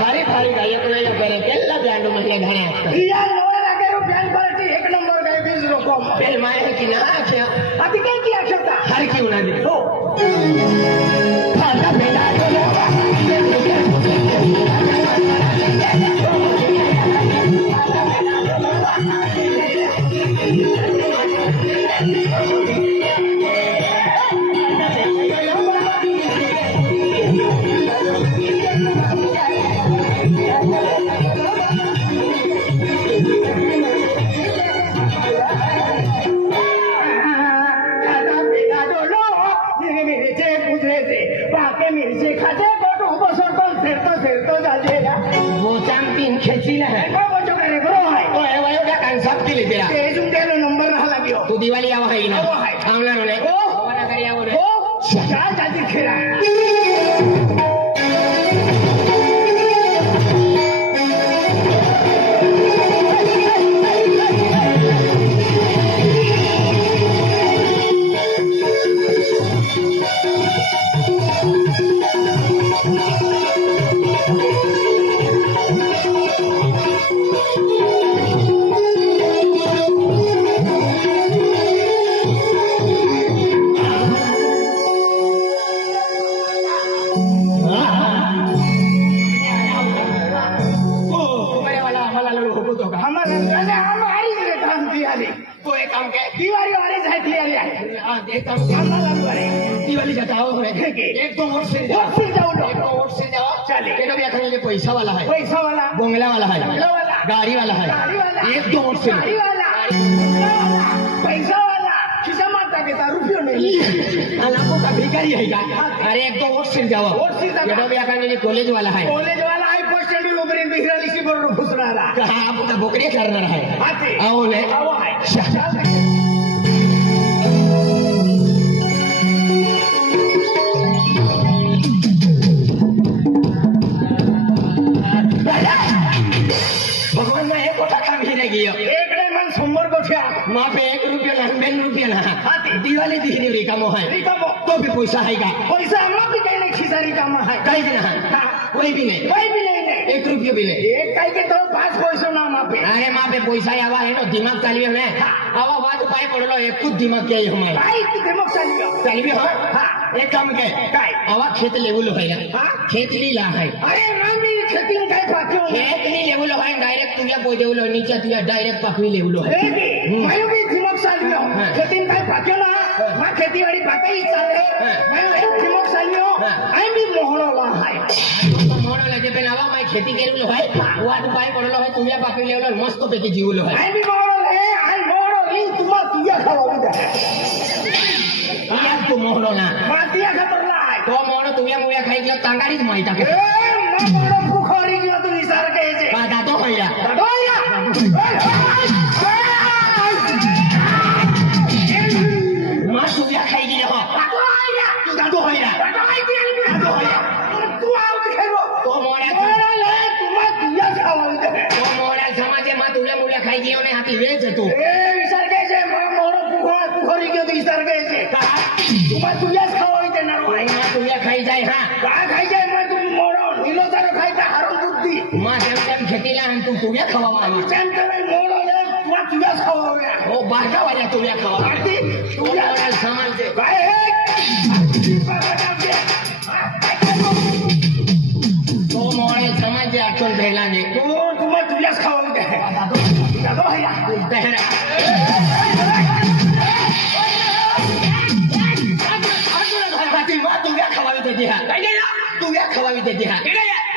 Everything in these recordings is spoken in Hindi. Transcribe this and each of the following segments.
भारी भारी गायक वेळेला करे केला ब्रँड मध्ये घाण्या या नवरा लागेरो ब्रँड परची एक नंबर गाय बीज लोको पेल माय की ना क्या आधी काय की अक्षता हर की उना दे हो खाना बेटा तू दिवाळी आवा है ना आमला रे ओ वाला करी आवो रे ओ क्या जाती खेला दिवाली जाता एक दो वोट से जाओ चले पैसा वाला है बंगला वाला है गाड़ी वाला है एक दो वोट से पैसा वाला खिसा मारता घेता रुपये नहीं आपको का भिखारी है क्या अरे एक दो वोट से जाओ कॉलेज वाला है बस स्टँड नोकरी बिहराली सी बरोबर घुसणारा आप बोकरी करणार आहे आओ ले भगवान ना एक कोठा काम ही नहीं गया एक नहीं मन 100 गोठ्या वहाँ पे 1 रुपया ना 2 रुपया ना दिवाली दिखनी रिकामो है तो भी पैसा है का पैसा हम भी कहीं नहीं खिसा रिकामा है कहीं भी ना कोई भी नहीं 1 रुपया भी नहीं एक कहीं के तो 5 पैसा ना वहाँ पे अरे वहाँ पे पैसा आवा है ना दिमाग चालिए हमें आवा बात पाए पड़ लो एक कुछ दिमाग क्या है हमारे भाई दिमाग चालिए हाँ एक काम के आवा खेत लेवल है खेत ली ला है अरे रामी खेती में काय पाक्यो खेत ली लेवल है डायरेक्ट तुझे बोल देवलो नीचे तुझे डायरेक्ट पकड़ी लेवल है मैं भी दिमाग चालियो खेती में काय पाक्यो ना मैं खेती वाली बातें ही चाले मैं दिमाग चालियो आई भी मोहनो ला है मोहनो लगे पे नावा मैं खेती केलुलो है वाट पाए पड़लो है तुझे पकड़ी लेवल मस्त पैकी जीवलो है आई भी मोहनो ले आई मोहनो ली तुमा तुझे खावा दे यार तू मोहनो ना मातिया खतरला है तो मोहनो तुझे मुया खाई गया तांगारीच माहिता के मैं मोहनो बुखारी गयो तू विचार केजे बाता तो होया मां तुझे खाई गया हो तू दादो होया तू आओ खेलो तो मोहनो ले तुमा तुझे खावा दे तो मोहनो समाजे मां तुझे मुया खाई गयो ने हाथी वेच तू विचार केजे मोहनो बुखारी गयो तू विचार केजे तुमा तुझे खावा दे ना मां तुझे खाई जाए हां काय खाई जाए मैं तुम मोरो नीलो तारो खाई ता हरम बुद्धि मां जेम खेती ला तू तुझे खावा मां जेम करे मोरो ले तुमा तुझे खावा गया ओ बारका वाला तुझे खावा आती तुझे वाला सामान दे काय तो मोरे समाज खायला नाही तुम्हाला तुझ्याच खावा काय दादा भैया तुझ्या खवावी देते हा तुझ्या खवावी देते हा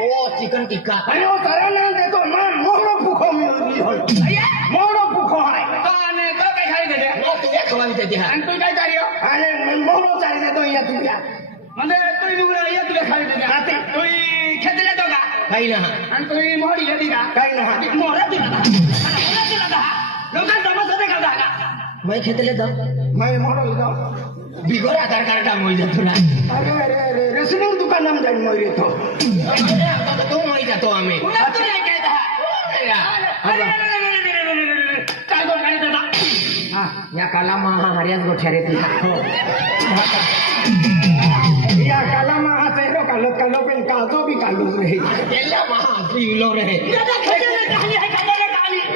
ओ चिकन टिक्का अरे वो सारा नाम दे तो मैं मोरो भूखो मोरो भूखो है तुझ्या खवावी देते हा आणि तू काय कार्य अरे मोरो चारी देतो या तुझ्या म्हणजे तू मुगला या तुला खाली देते आते तू खेतले तो का काही ना आणि तू मोडी लेती का काही ना मोरा तुला लोकांना समज होते का मैं खेतले जाऊ मैं मोरो जाऊ बिगोर आधार कार्ड टाकून तुला अरे अरे अरे रेसिडेंट दुकानात जाईन मग येतो तो माहित जातो आम्ही या काला महाहर्याच गोठ्या रे तुला या काला महाचा रो कालो पण काजो बी कालोच रे गेला महा इवलो रे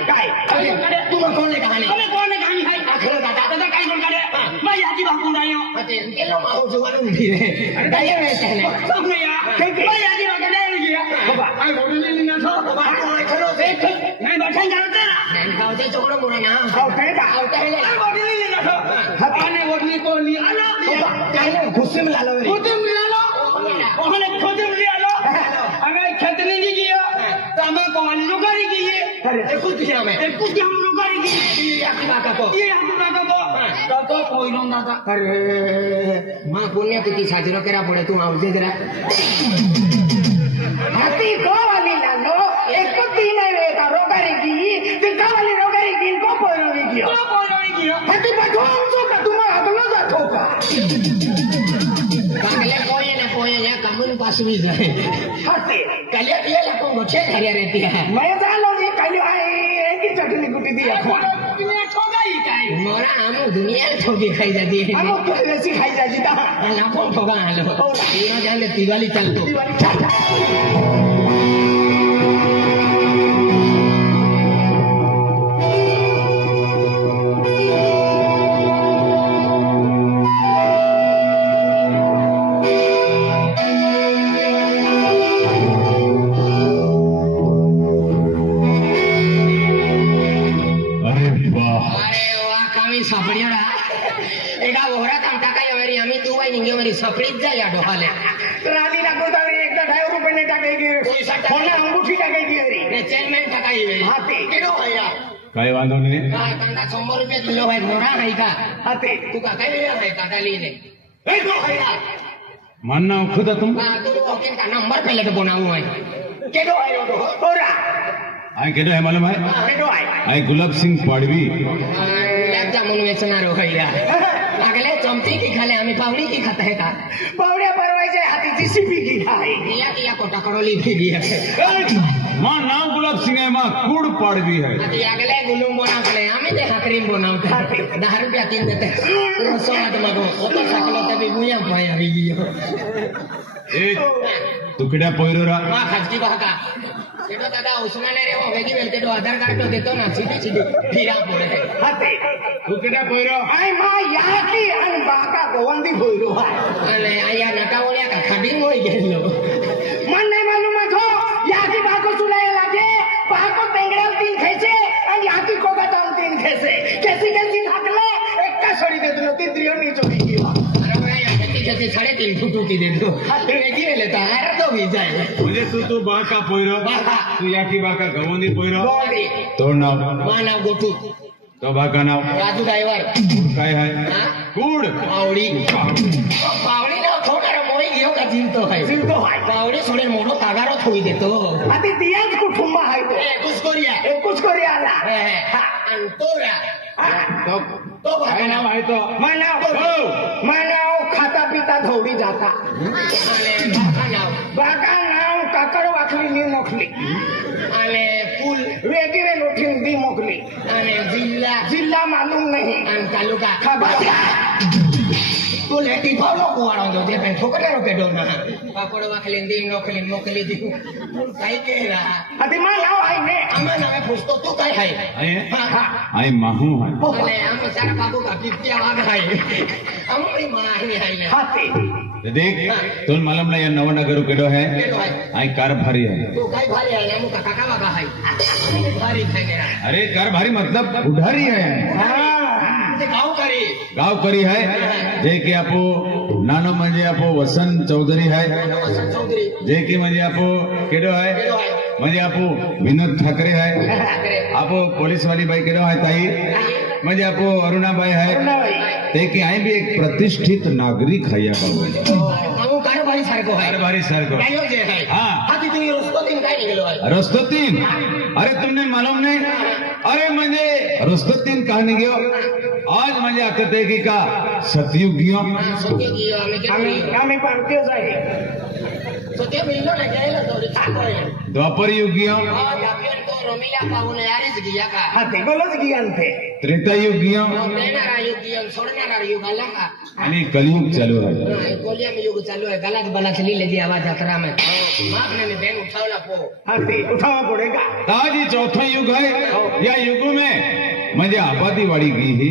काय तू मग कोण कहाणी आखर दादा दादा काय कोण काढे मैं याची बाकून आयो अते गेलो माहो जवान उभी रे काय रे कहले सब ने या मैं याची बाकून आयो गया बाबा आई बोलले नहीं ना सो बाबा काय खरो देख नहीं बैठन जाते ना नहीं कावते चोकडो मोरा ना आवते का आवते है आई बोलले नहीं ना सो आने बोलली को नहीं आलो काय रे गुस्से में लालो रे गुस्से में लालो ओहने खोदे में लालो अगर खतने की किया तो हमें कौन लुगारी की है अरे कुछ हम लुगारी की ये आकी बाका को तो कोई नो दादा अरे मां पुण्य तुझी साजरो करा पड़े तू आवजे जरा हाथी को वाली लालो एक दिन है का रोगारी की ती का वाली रोगारी की को पोरोनी की हाथी पठो तो का तुम हाथ न जातो का कागले कोई ना कोई या कमन पास भी जाए हाथी कले ये लको गोछे धरिया रहती है मैं जानो जी कल आई की चटनी कुटी दी अखवा मोरा हम दुनिया ठोकी खाई जाती है हम तो ऐसी खाई जाती था ना कौन ठोका हालो तीनों जाने दिवाली चल तो दिवाली चल एका ओहरात आमटा काय वेरी आम्ही तू बाई निंगे वरी सफरीत जा या डोहाले राणी लागो तरी एकदा 2.5 रुपये टाकाय की कोणा अंगूठी टाकाय की रे ने चेनमेन टाकाय वे हाते केडो भैया काय वांधो नाही काय कांदा 100 रुपये किलो आहे मोरा आहे का हाते तू का काय वेळा आहे काका लीने ए तो भैया मानना खुदा तुम तू ओके का नंबर पहले तो बनाऊ है केडो आहे ओरा आय केडो है मालूम है केडो आहे आय गुलाब सिंग पाडवी गुलाब जामुन वेचणार हो भैया अगले चमची की खाले आम्ही पावडी की खात है का पावड्या परवायचे हाती जीसीबी की आहे या कोटा करोली भी है मां नाम गुलाब सिंग है मां कुड पाडवी है आती अगले गुलुम बनावले आम्ही ते हाकरीम बनावते 10 रुपया तीन देते रसोनात मगो ओतो सकलो तबी बुया पाया बियो ए तुकड्या पोयरोरा वा खाजकी बाका केडो दादा उस्माने रे वेगी वेलते तो आधार कार्ड तो देतो ना सीधी सीधी फिरा पड़े हाते तुकड्या पोयरो आय मा याकी अन बाका गोवंदी होईरो आहे अरे आया नटावल्या का खबिंग होई गेलो मन नाही मालूम तो याकी बाको चुलाय लागे बाको पेंगड़ाल 3 खेचे आणि याकी कोगा दाम 3 खेचे कैसी थाकले एक का छोड़ी दे दो ती त्रियो नी चोकी की अरे भाई जैसे 3.5 फुट की दे दो वेगी लेता है तो भी जाए म्हणजे तू बाका पोयरो बाका तू याकी बाका गवंदी पोयरो गोडी तोड नाव माना गोटू तो बाका नाव राजू ड्राइवर काय है हां कुड पावडी पावडी ना थोडा मोई घेऊ का जिंतो है पावडी सोडे मोडो कागारो थोई देतो आती तियांच कुटुंब आहे तो कुछ कोरिया आला अंतोरा तो काय नाव आहे तो मानाव खाता पिता धोडी जाता आणि बागा नाव काकड वाकली नी मोकली आणि पुल वेगळे लोठीन दी मोकली आणि जिल्हा मालूम नाही आणि तालुका खबर तू लेटी पावलो कुवाडो जो ते पण ठोकले रो पेडो ना पापड वाखली दी नोकली मोकली दी काय केला आधी मा नाव आहे ने आम्हा नावे पुसतो तू काय आहे आय माहू है आणि आम्ही सारा बाबू का पित्या वाघ आहे आम्ही माही आहे हाते देख तुम मालूम ना या नवनगर केडो है केडो है आई कार भारी है तो काय भारी आहे ना मुका काका बाका है भारी खाई गेला अरे कार भारी मतलब उधारी है ते गाव करी है जे की आपो नानो म्हणजे आपो वसंत चौधरी है वसंत चौधरी जे की म्हणजे आपो केडो है केडो आहे म्हणजे आपो विनोद ठाकरे है ठाकरे आपो पोलीस वाली बाई केडो है ताई म्हणजे आपो अरुणाबाई है ते की आई भी एक प्रतिष्ठित नागरिक है या माऊ कारभारी सारखो आहे कारभारी सारखो काय हो जे आहे हाँ हा तिथे रस्त्यातून काय निघालो आहे रस्तोत्तीन अरे तुमने मालूम नहीं अरे म्हणजे रस्तोत्तीन कहानी गयो आज म्हणजे आता ते की का सतयुग गयो सत्य की आम्ही भारतीयच आहे सत्य मिळलो ना गेला तो ठाकरे द्वापर युग गयो तो रमिला पाहून यारीच गिया का हा ते बोलच गियान ते त्रेता युग गयो देणारा युग गिया सोडणारा युग आला का आणि कलियुग चालू है कोलिया में युग चालू है गलत बलत लीले दी आवाज यात्रा में मापने में बैन उठावला पो हा ते उठावा पडेगा आज ही चौथा युग है या युग में म्हणजे आबादी वाढी गई ही